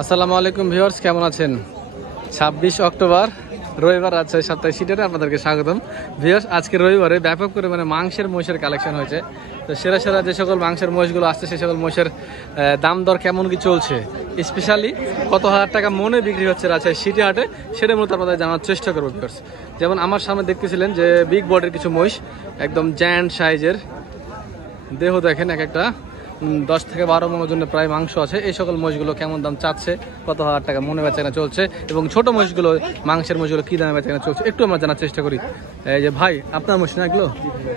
আসসালামু আলাইকুম ভিউয়ার্স, কেমন আছেন? 26 অক্টোবর রবিবার, রাজশাহী সাপ্তাহিক সিটিতে আপনাদেরকে স্বাগতম। ভিউয়ার্স, আজকে রবিবারে ব্যাপক পরিমাণে মাংসের মহিষের কালেকশন হয়েছে। তো সেরা সেরা যে সকল মাংসের মহিষগুলো আসছে সেই সকল মহিষের দাম দর কেমন কি চলছে, স্পেশালি কত হাজার টাকা মনে বিক্রি হচ্ছে রাজশাহী সিটি হাটে, সেটা মূলত আপনাদের জানার চেষ্টা করবো। ভিউয়ার্স, যেমন আমার সামনে দেখতেছিলেন যে বিগ বডির কিছু মহিষ, একদম জায়ান্ট সাইজের, দেহ দেখেন এক একটা 10 থেকে 12 মন ওজনের প্রায় মাংস আছে। এই সকল মহিষগুলো কেমন দাম চাচ্ছে, কত হাজার টাকা মনে বেচাকেনা চলছে, এবং ছোট মহিষগুলো মাংসের মহিষগুলো কি দামে বেচাকেনা চলছে একটু আমরা জানার চেষ্টা করি। এই যে ভাই, আপনার মহিষ না এগুলো?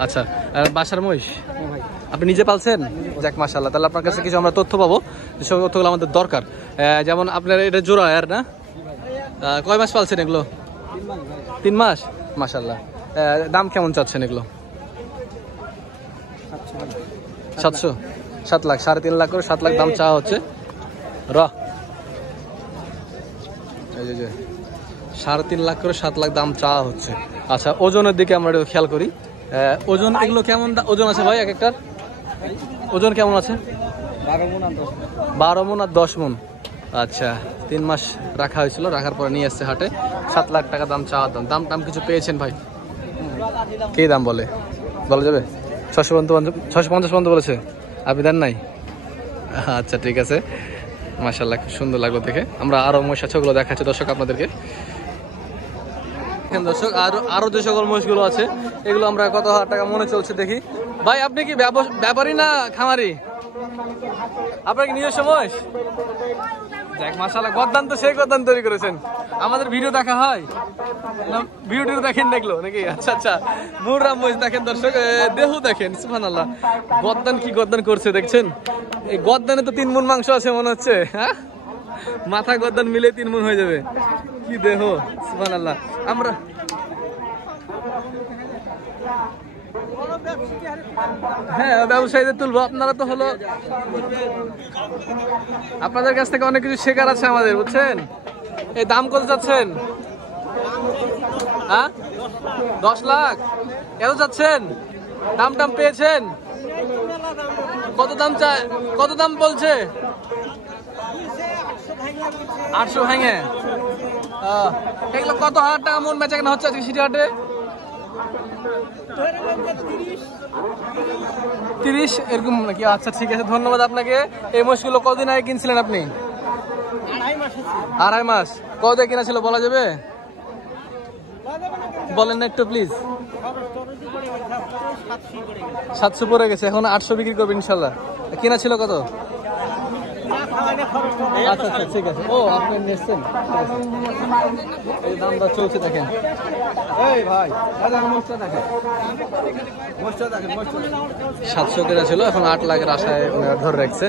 আচ্ছা, বাসার মহিষ আপনি নিজে পালছেন? যাক, মাশাআল্লাহ। তাহলে আপনার কাছে কিছু আমরা তথ্য পাবো, যে সব তথ্যগুলো আমাদের দরকার। যেমন আপনার এটা জোড়া আর না, কয় মাস পালছেন এগুলো? 3 মাস। মাশাআল্লাহ। দাম কেমন চাচ্ছেন এগুলো? 700, 7 লাখ, 3.5 লাখ করে 7 লাখ দাম চাওয়া হচ্ছে। 3.5 লাখ করে 7 লাখ দাম চাওয়া হচ্ছে। আচ্ছা, ওজনের দিকে আমরা একটু খেয়াল করি। ওজন এগুলো কেমন ওজন আছে ভাই? এক একটার ওজন কেমন আছে? 12 মন আর 10 মন। আচ্ছা, 3 মাস রাখা হয়েছিল, রাখার পরে নিয়ে আসছে হাটে। 7 লাখ টাকা দাম চাওয়া। দাম কিছু পেয়েছেন ভাই? কি দাম বলা যাবে? 650 পর্যন্ত বলেছে, আপনি দেন নাই? আচ্ছা, ঠিক আছে। মাশাআল্লাহ, খুব সুন্দর লাগলো দেখে। আমরা আরো মহিষ আছে, ওগুলো দেখাচ্ছি দর্শক আপনাদেরকে। দর্শক, আরো যে সকল মহিষগুলো আছে এগুলো আমরা কত হাজার টাকা মনে চলছে দেখি। ভাই, আপনি কি ব্যাপারী না খামারি? আপনার কি নিজস্ব মহিষ? দেখ, মাশাআল্লাহ, গদ্দান তো সেই গদ্দান তৈরি করেছেন। আমাদের ভিডিও দেখা হয় না? ভিডিও দেখেন দেখলো নাকি? আচ্ছা আচ্ছা, মুররা মহিষ দেখেন দর্শক, দেহ দেখেন, সুবহানাল্লাহ। গদ্দান কি গদ্দান করছে দেখছেন? এই গদ্দানে তো 3 মণ মাংস আছে মনে হচ্ছে। হ্যাঁ, মাথা গদ্দান মিলে 3 মণ হয়ে যাবে। কি দেহ, সুবহানাল্লাহ। আমরা হ্যাঁ, ব্যবসায়ীদের তুলবো। আপনারা তো হলো, আপনাদের কাছ থেকে অনেক কিছু শেখার আছে আমাদের, বুঝছেন? এই দাম কত যাচ্ছেন? হ্যাঁ, 10 লাখ এত যাচ্ছেন? দাম পেয়েছেন? কত দাম চায়, কত দাম বলছে? 800 ভেঙে। এগুলো কত হাজার টাকা মন বেচাকেনা হচ্ছে আজকে সিটি হাটে? 30 এরকম নাকি? আচ্ছা, ঠিক আছে, ধন্যবাদ আপনাকে। এই মহিষগুলো কতদিন আগে কিনছিলেন আপনি? 2.5 মাস। কত দিয়ে কিনা ছিল বলা যাবে? বলেন না একটু প্লিজ। 700 পড়ে গেছে, এখন 800 বিক্রি করবেন ইনশাল্লাহ। কিনা ছিল কত? আচ্ছা আচ্ছা, ঠিক আছে। ও, আপনি নিয়েছেন, এই দাম দর চলছে দেখেন। এই ভাই, 700 কেনা ছিল, এখন 8 লাখের আশায় ধরে রাখছে,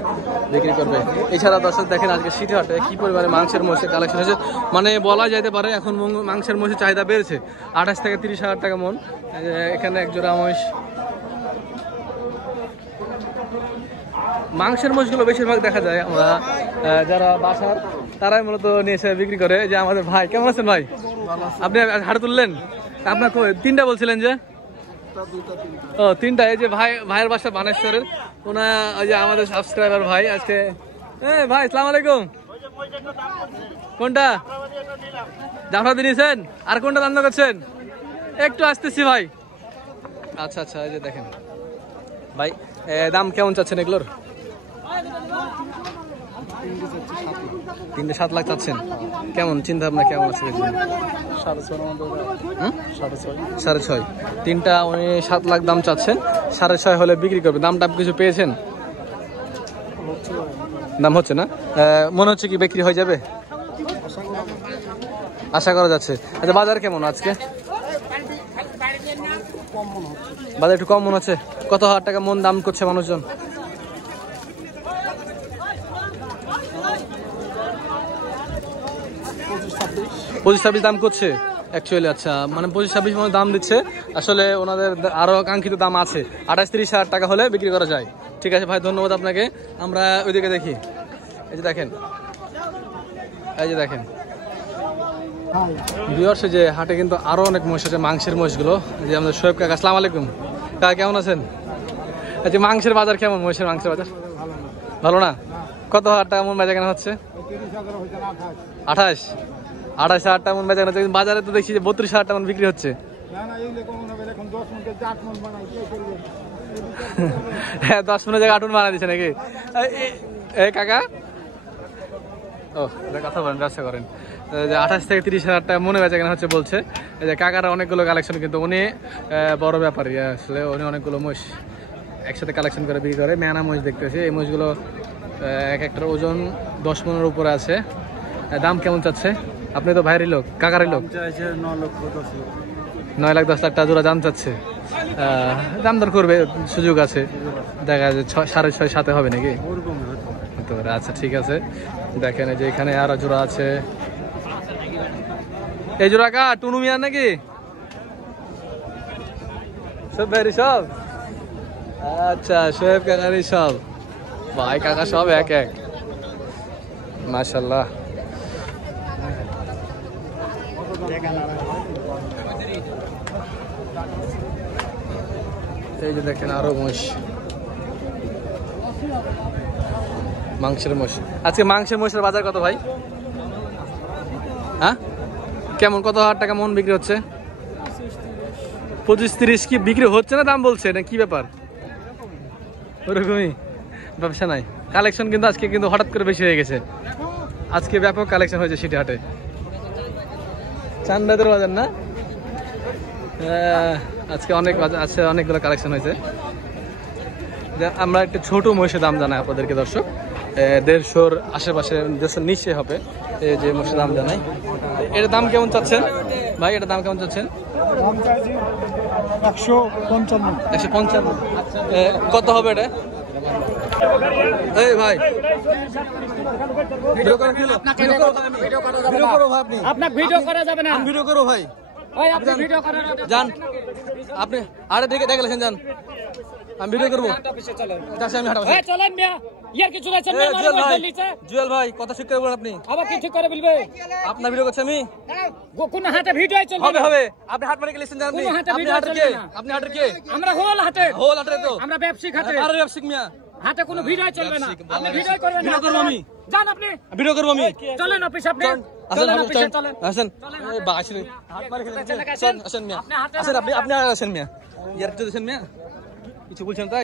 বিক্রি করবে। এছাড়া দর্শক দেখেন আজকে সিটি হাটে কি পরিমাণে মাংসের মহিষের কালেকশন হয়েছে, মানে বলা যাইতে পারে এখন মাংসের মহিষের চাহিদা বেড়েছে। 28 থেকে 30 হাজার টাকা মন। এখানে এক জোড়া মহিষ। মাংসের মহিষগুলো বেশিরভাগ দেখা যায় আমরা যারা বাসার, তারাই মূলত নিয়ে এসে বিক্রি করে। যে আমাদের ভাই, কেমন আছেন ভাই? আপনি হাটে তুললেন? আপনার 3টা বলছিলেন যে? ও, 3টা। এই যে ভাইয়ের বাসা বানেশ্বরের, ওনা ওই যে আমাদের সাবস্ক্রাইবার ভাই আজকে। ভাই, আসসালামু আলাইকুম। কোনটা জাফরাবাদি নিয়েছেন? আর কোনটা দাম করছেন? একটু আসতেছি ভাই। আচ্ছা আচ্ছা, এই যে দেখেন ভাই, দাম কেমন চাচ্ছেন এগুলোর? 3.7 লাখ চাচ্ছেন। কেমন চিন্তা ভাবনা কেমন আছে? 6.5। 3টা উনি 7 লাখ দাম চাচ্ছেন, 6.5 হলে বিক্রি করবে। দামটা কিছু পেয়েছেন? দাম হচ্ছে না, মনে হচ্ছে কি বিক্রি হয়ে যাবে? আশা করা যাচ্ছে। আচ্ছা, বাজার কেমন আজকে? বাজার একটু কম মনে হচ্ছে। কত হাজার টাকা মন দাম করছে মানুষজন? 25-26 দাম করছে অ্যাকচুয়ালি। আচ্ছা, মানে 25-26 মনে দাম দিচ্ছে। আসলে ওনাদের আরো কাঙ্ক্ষিত দাম আছে, 28-30 হাজার টাকা হলে বিক্রি করা যায়। ঠিক আছে ভাই, ধন্যবাদ আপনাকে। আমরা ওইদিকে দেখি। এই যে দেখেন, এই যে দেখেন ভিউয়ার্স, যে হাটে কিন্তু আরো অনেক মহিষ আছে, মাংসের মহিষগুলো। যে আমাদের শোয়েব কাকা, আসসালামু আলাইকুম কাকা, কেমন আছেন? আচ্ছা, মাংসের বাজার কেমন? মহিষের মাংসের বাজার ভালো না? কত হাজার টাকা মন বেচা কেনা হচ্ছে? 28 28,000 টাকা মন বেচা কেনা হচ্ছে। বাজারে তো দেখছি যে 32,000 টাকা মন বিক্রি হচ্ছে। হ্যাঁ 10 মনের জায়গায় 8 মন বানাই দিচ্ছে নাকি? এই কাকা ও কথা বলেন, ব্যবসা করেন। 28 থেকে 30,000 টাকা মনে বেচা কেনা হচ্ছে বলছে। এই যে কাকারা অনেকগুলো কালেকশন, কিন্তু উনি বড় ব্যাপারী আসলে, উনি অনেকগুলো মহিষ একসাথে কালেকশন করে বিক্রি করে। মেয়ানা মহিষ দেখতেছি, এই মহিষগুলো এক একটার ওজন 10 মনের উপরে আছে। দাম কেমন চাচ্ছে? আপনি তো ভাইয়েরই লোক, কাকারই লোক। 9,10,00,000 টাকা জোড়া দাম চাচ্ছে। দাম দর করবে, সুযোগ আছে, দেখা যায় 6.5 7 হবে নাকি? হতে পারে। আচ্ছা ঠিক আছে, দেখেন এই যে এখানে আরো জোড়া আছে। এই জোড়া কা টুনু মিয়ার নাকি? সব ভাইয়েরই সব? আচ্ছা শোয়েব কাকারই সব, ভাই কাকা সব এক এক, মাশাআল্লাহ। এই যে দেখেন আরো মোষ, মাংসের মোষ। আজকে মাংসের মোষের বাজার কত ভাই? হ্যাঁ কেমন, কত হাজার টাকা মন বিক্রি হচ্ছে? 25-30 কি বিক্রি হচ্ছে না দাম বলছে না কি ব্যাপার? ওরকমই ব্যবসা নাই, কালেকশন কিন্তু আজকে কিন্তু হঠাৎ করে বেশি হয়ে গেছে। আজকে ব্যাপক কালেকশন হয়েছে সিটি হাটে। চান্দাদের বাজার না, আজকে অনেক আছে, অনেকগুলো কালেকশন হয়েছে। আমরা একটা ছোট মহিষের দাম জানাই আপনাদেরকে দর্শক, 150-র আশেপাশে, 150-র নিচে হবে। এই যে মহিষের দাম জানাই, এটার দাম কেমন চাচ্ছেন ভাই? এটার দাম কেমন চাচ্ছেন? 155। কত হবে এটা? এই ভাই ভিডিও করো ভাই, আপনি ভিডিও করা যাবে না, আমি ভিডিও করো ভাই, যান আপনি। আরে দেখে দেখলেন, যান আমি ভিডিও করবো। জুয়েল ভাই কথা ঠিক করে বলেন, আপনি আবার কি ঠিক করে বলবে? আপনার ভিডিও করছে আমি, কোন হাটে ভিডিও চলবে? হবে হবে, আপনি হাট মারি গেলেন, জানেন আপনি হাটের কে? আপনি হাটের কে? আমরা হোল হাটে, হোল হাটে তো আমরা ব্যবসায়িক হাটে। আরে ব্যবসায়িক মিয়া, হাতে কোনো ভিডিও চলবে না, আপনি ভিডিও করবেন না। ভিডিও করব আমি, যান আপনি ভিডিও করব আমি, চলেন অফিস, আপনি চলেন অফিসে, চলেন আসেন। এই বাসি হাট মারি গেলেন, আসেন মিয়া, আসেন আপনি, আপনি আসেন মিয়া, ইয়ার কিছু দেন মিয়া, কিছু বলছেন তাই?